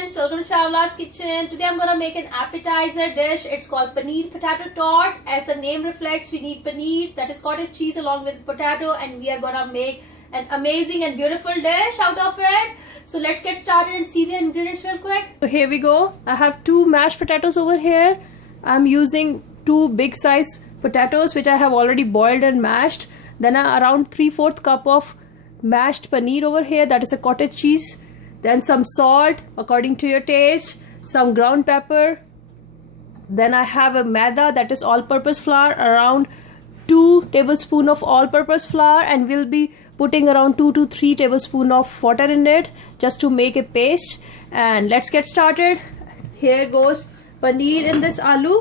friends, welcome to Chawla's Kitchen. Today I'm gonna make an appetizer dish. It's called paneer potato torts. As the name reflects, we need paneer, that is cottage cheese, along with potato, and we are gonna make an amazing and beautiful dish out of it. So let's get started and see the ingredients real quick. So here we go. I have 2 mashed potatoes over here. I'm using 2 big size potatoes which I have already boiled and mashed. Then around 3/4 cup of mashed paneer over here, that is a cottage cheese. Then some salt according to your taste, some ground pepper. Then I have a maida, that is all-purpose flour, around 2 tablespoons of all-purpose flour, and we'll be putting around 2 to 3 tablespoons of water in it just to make a paste. And let's get started. Here goes paneer in this aloo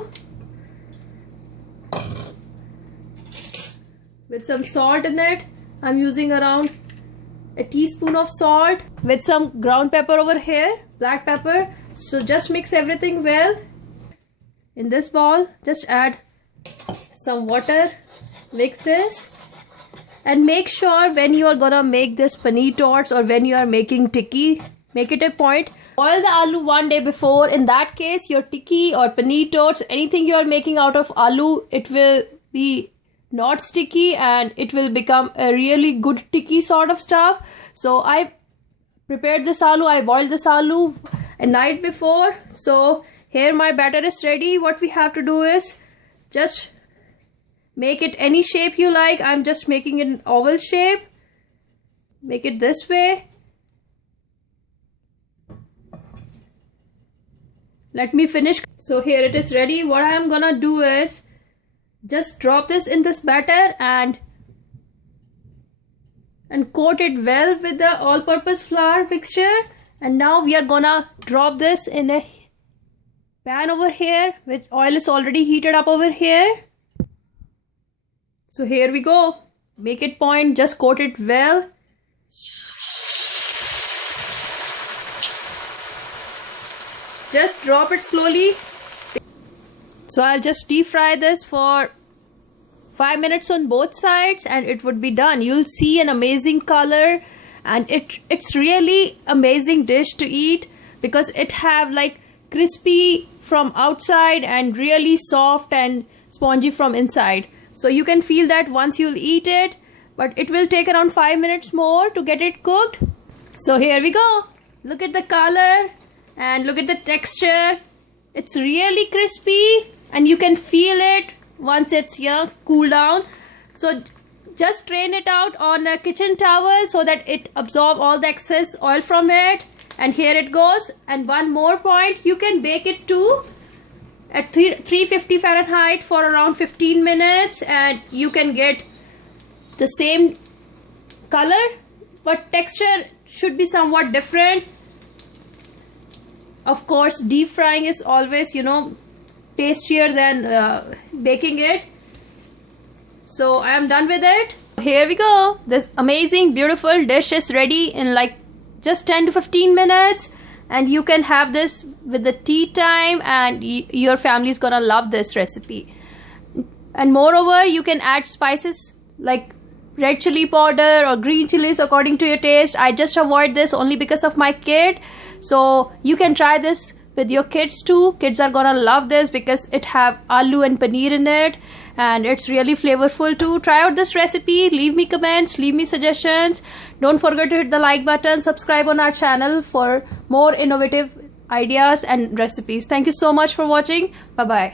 with some salt in it. I'm using around a teaspoon of salt with some ground pepper over here, black pepper. So just mix everything well. In this bowl, just add some water, mix this, and make sure when you are gonna make this paneer torts or when you are making tikki, make it a point, boil the aloo one day before. In that case, your tikki or paneer torts, anything you are making out of aloo, it will be not sticky and it will become a really good tikki sort of stuff. So I prepared this aloo, I boiled this aloo a night before. So here my batter is ready. What we have to do is just make it any shape you like. I'm just making it an oval shape. Make it this way. Let me finish. So here it is ready. What I am gonna do is just drop this in this batter and coat it well with the all-purpose flour mixture. And now we are gonna drop this in a pan over here, with oil is already heated up over here. So here we go. Make it point, just coat it well. Just drop it slowly. So I'll just deep fry this for 5 minutes on both sides and it would be done. You'll see an amazing color, and it's really amazing dish to eat because it have like crispy from outside and really soft and spongy from inside. So you can feel that once you'll eat it, but it will take around 5 minutes more to get it cooked. So here we go. Look at the color and look at the texture. It's really crispy and you can feel it once it's cool down. So just drain it out on a kitchen towel so that it absorb all the excess oil from it. And here it goes. And one more point, you can bake it too at 350 Fahrenheit for around 15 minutes and you can get the same color, but texture should be somewhat different. Of course, deep frying is always, tastier than baking it. So I am done with it. Here we go. This amazing, beautiful dish is ready in like just 10 to 15 minutes. And you can have this with the tea time and your family is gonna love this recipe. And moreover, you can add spices like red chili powder or green chilies according to your taste. I just avoid this only because of my kid. So you can try this with your kids too. Kids are gonna love this because it have aloo and paneer in it and it's really flavorful too. Try out this recipe, leave me comments, leave me suggestions. Don't forget to hit the like button, subscribe on our channel for more innovative ideas and recipes. Thank you so much for watching. Bye bye.